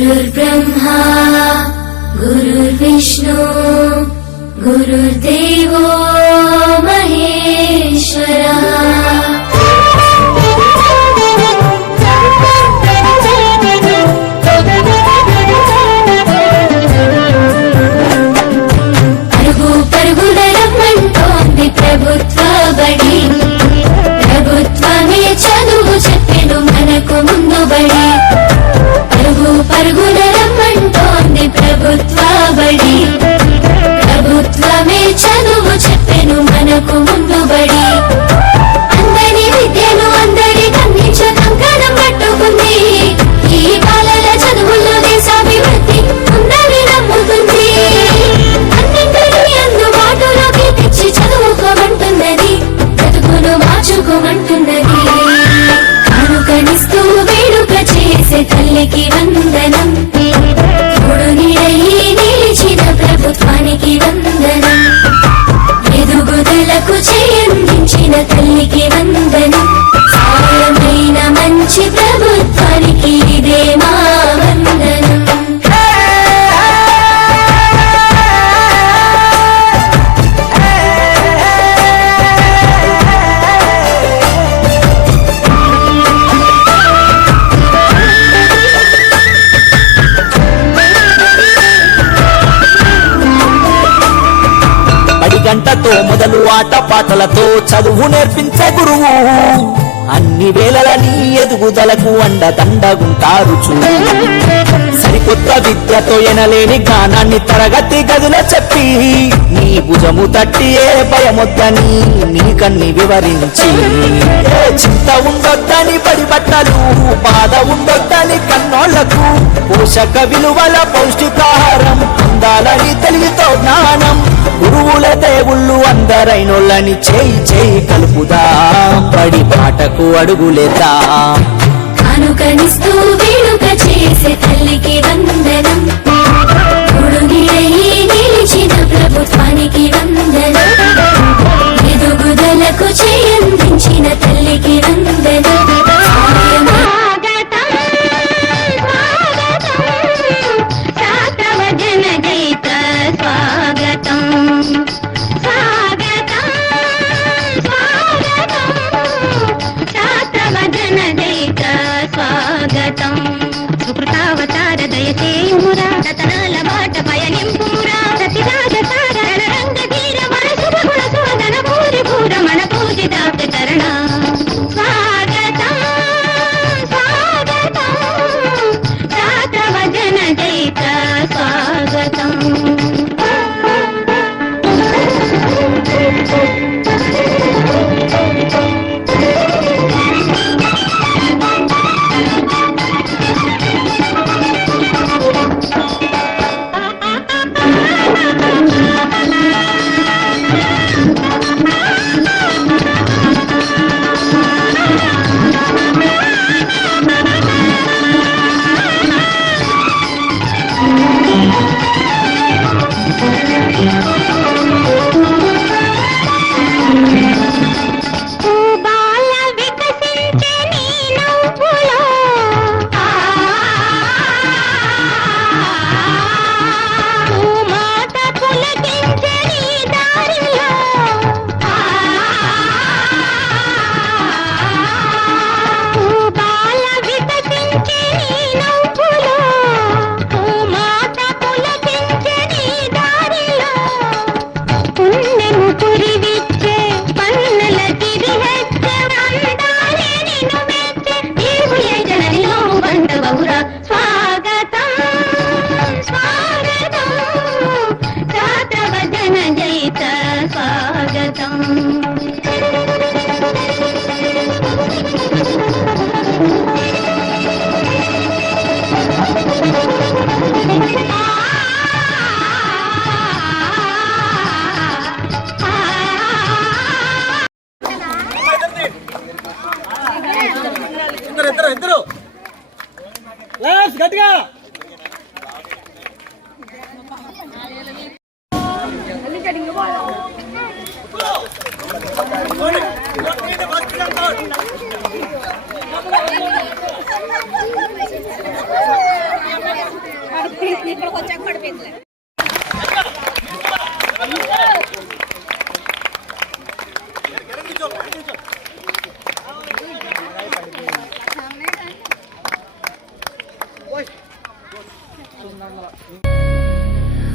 गुरुर्ब्रह्मा गुरुर्विष्णु गुरुर्देवो महेश्वरा। పరుగు పరుగున రమ్మంటోంది ప్రభుత్వ బడి, ప్రభుత్వమే చదువు చెప్పెను మనకు ముందు బడి. పరుగు పరుగున రమ్మంటోంది ప్రభుత్వ బడి, ప్రభుత్వమే చదువు చెప్పెను మనకు ముందు బడి. అందరి విద్యను అందరికి అందించే కంకణం పట్టుకుంది, ఈ బాలల చదువుల్లో దేశాభివృద్ధి ఉందని నమ్ముతుంది. అన్నింటినీ అందుబాటులోకి తెచ్చి చదువుకోమంటున్నది, బ్రతుకును మార్చుకోమంటున్నది. కానుకనిస్తూ వేడుక చేసే తల్లికి వందనం, తోడు నీడయి నిలిచిన ప్రభుత్వానికి వందనం. ఎదుగుదలకు చేయందించిన తల్లికి వందనం, సాయమైన మంచి ప్రభుత్వానికి ఇదే మా వందనం. గంటతో మొదలు ఆట పాటలతో చదువు నేర్పించే గురువు, అన్ని వేళలని ఎదుగుదలకు అండదండగుంటారు చూడు. సరికొత్త విద్యతో ఎనలేని జ్ఞానాన్ని తరగతి గదిలో చెప్పి, నీ భుజము తట్టి ఏ భయమొద్దని నీకన్ని వివరించి, ఏ చింత ఉండొద్దని పడి బట్టలు, బాధ ఉండొద్దని కన్నోళ్లకు, పోషక విలువల పౌష్టికాహారం అందాలని తెలివితో జ్ఞానం. గురువుల దేవుళ్ళు అందరైనోళ్ళని చేయి చేయి కలుపుదాం, బడి పాటకు అడుగులేద్దాం. కానుకనిస్తూ వేడుక చేసే తల్లికి వందనం, తోడు నీడయి నిలిచిన ప్రభుత్వానికి వందనం. ఎదుగుదలకు చేయందించిన తల్లికి వందనం. సుకృతావతార దయచేయుమురా, రతనాల మాట పయనింపుమురా, సతిరాజతార రణరంగ ధీర మనసుభ గుణ శోధన భూరి భూర మన పూజితాప్త చరణ. స్వాగతం స్వాగతం శాతవజన జైత స్వాగతం. గట్టిగా ఇక్కడికి వచ్చాక పడిపోయింది.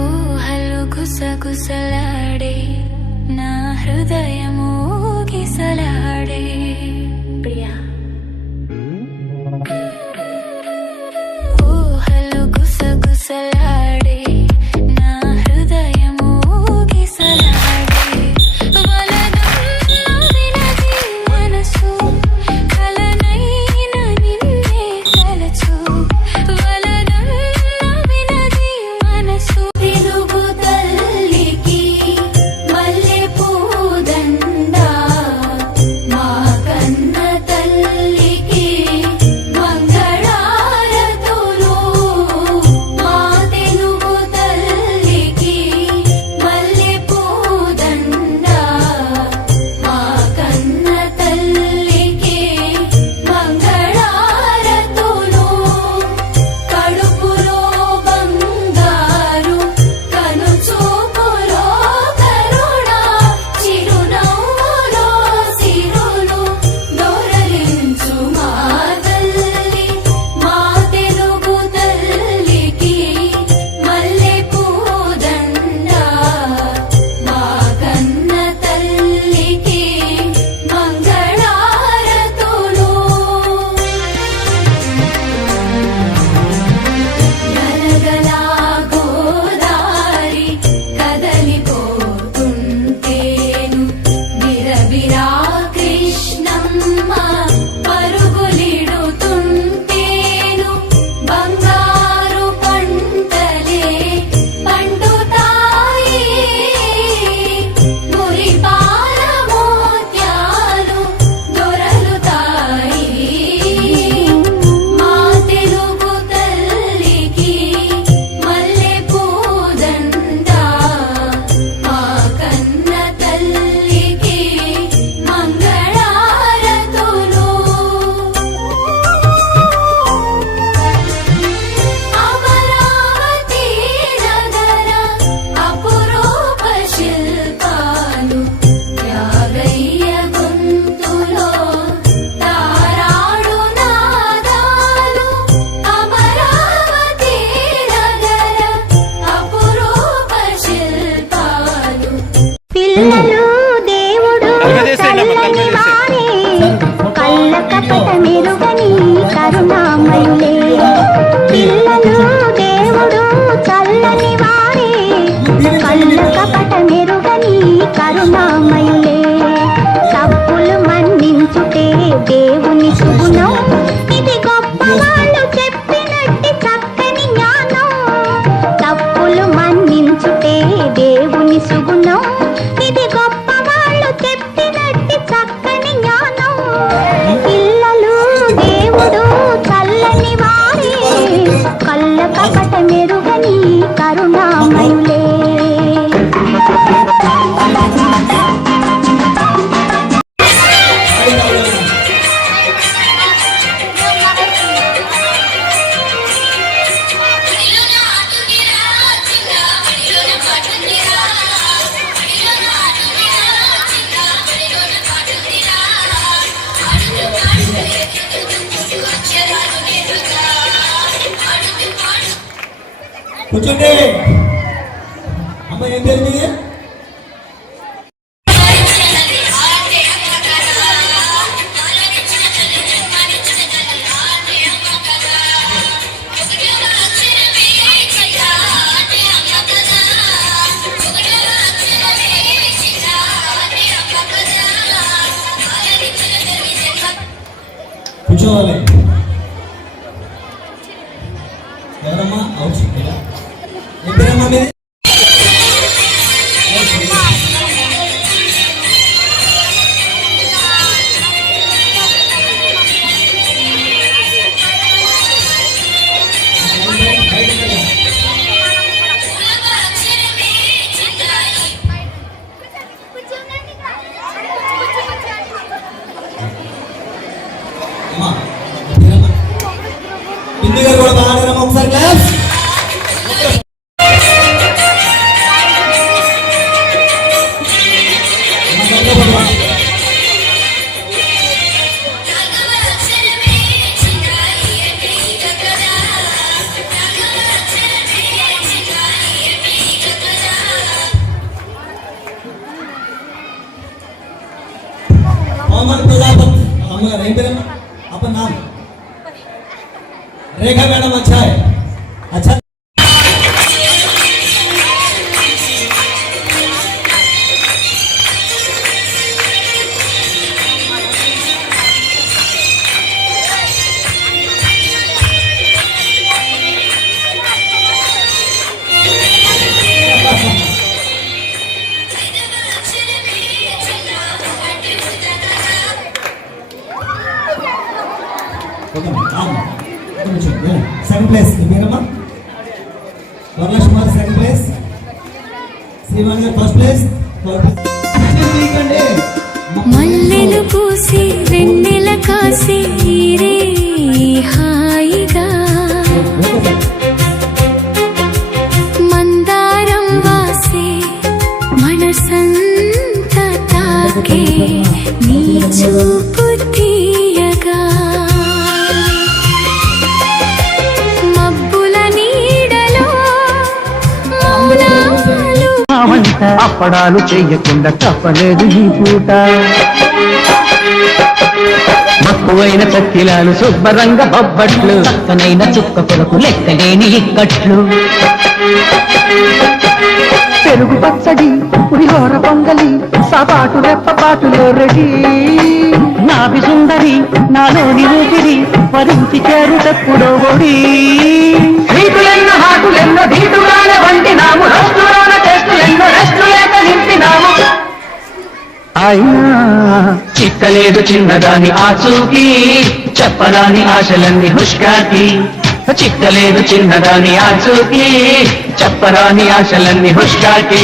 ఊహలు గుసగుసలాడే నా హృదయము గిసలాడే ప్రియా ఊహలు గుసగుసలాడే నా హృదయము గిసలాడే వలదన్న వినది మనసు కలనైన నిన్నే తలచు వలదన్న వినది మనసు తెలుగు తల్లికి మల్లె పూదండ మా కన్న తల్లికి మంగళారతులు మా తెలుగు తల్లికి మల్లె పూదండ మా కన్న తల్లికి మంగళారతులు కడుపులో బంగారు కనుచూపులో కరుణ చిరునవ్వులో సిరులు దొరలించు మా తల్లి మా తెలుగు తల్లికి మల్లె పూదండ మా కన్న తల్లికి మంగళారతులు గలగలా గోదారి కదలిపోతుంటేను బిరబిరా కృష్ణమ్మ పరుగులిడుతుంటేను బంగారు పంటలే పండుతాయి మురిపాల మోత్యాలు దొరలుతాయి మా తెలుగు తల్లికి మల్లె పూదండ మా కన్న తల్లికి మంగళారతులు అమరావతి నగర అపురూప శిల్పాలు యాగయ్య గొంతులో తారాడు నాదాలు అమరావతి నగర అపురూప శిల్పాలు పిల్లలు దేవుడు చల్లని వారే కళ్ళ కపట మెరుగని కరుణామయులే పిల్లలు దేవుడు చల్లని వారే కళ్ళ కపట మెరుగని కరుణామయులే తప్పులు మన్నించుటే దేవుని సుగుణం ఇది గొప్ప వాళ్ళు చెప్పినట్టి చక్కని జ్ఞానం తప్పులు మన్నించుటే దేవుని సుగుణం ఇది గొప్ప వాళ్ళు చెప్పినట్టి చక్కని జ్ఞానం పిల్లలు దేవుడు చల్లని వారే కళ్ళ కపట మెరుగని కరుణామయులే కూర్చోండి అమ్మ ఏం పేరు మీది కూర్చోవాలి ఎవరమ్మా అవుట్ ఏం పేరమ్మా మీది అమ్మా పిన్ని గారు కూడా బాగా ఒకసారి క్లాస్ रेखा मैडम अच्छा है अच्छा second place Meramma Varalakshmi second place Shrivan गाరు ఫస్ట్ ప్లేస్ మల్లెలు పూసి వెన్నెల కాసి రే హాయిగా మందారం వాసే మనసంత తాకే నీ చూపు తీయగా మబ్బుల నీడలో మౌనాలు అప్పడాలు చెయ్యకుండా తప్పలేదు ఈ పూట మక్కువైన చక్కిలాలు శుభ్రంగా బొబ్బట్లు చక్కనైన చుక్క కొరకు లెక్కలేని ఇక్కట్లు పెరుగు పచ్చడి పులిహోర పొంగలి సపాటు రెప్పపాటులో రెడీ నాభి సుందరి నాలోని ఊపిరి వరించి చేరుటెప్పుడో ఒడి వీటులెన్న హాటులెన్నో ధీటుగానే వండినాము రస్తులోన టెస్టులెన్నో రెస్టు లేక నింపినాము అయినా చిక్కలేదు చిన్నదాని ఆచూకి చెప్పరాని ఆశలన్నీ హుష్కాకి చిక్కలేదు చిన్నదాని ఆచూకి చెప్పరాని ఆశలన్నీ హుష్కాకి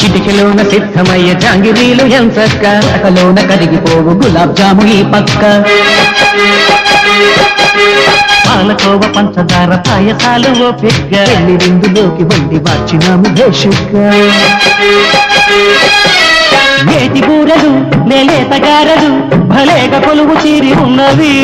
చిటికలోన సిద్ధమయ్యే జాంగిరీలు ఎంచక్క అకలోన కరిగిపోవు గులాబ్ జాము ఈ పక్క పాలకోవ పంచదార పాయసాలు ఓ పెగ్గ పెళ్లి విందులోకి వండి మార్చినాము భేషుగ్గా నేతి బూరలు లేలేతగారలు భలేగా కొలువు తీరి ఉన్నవి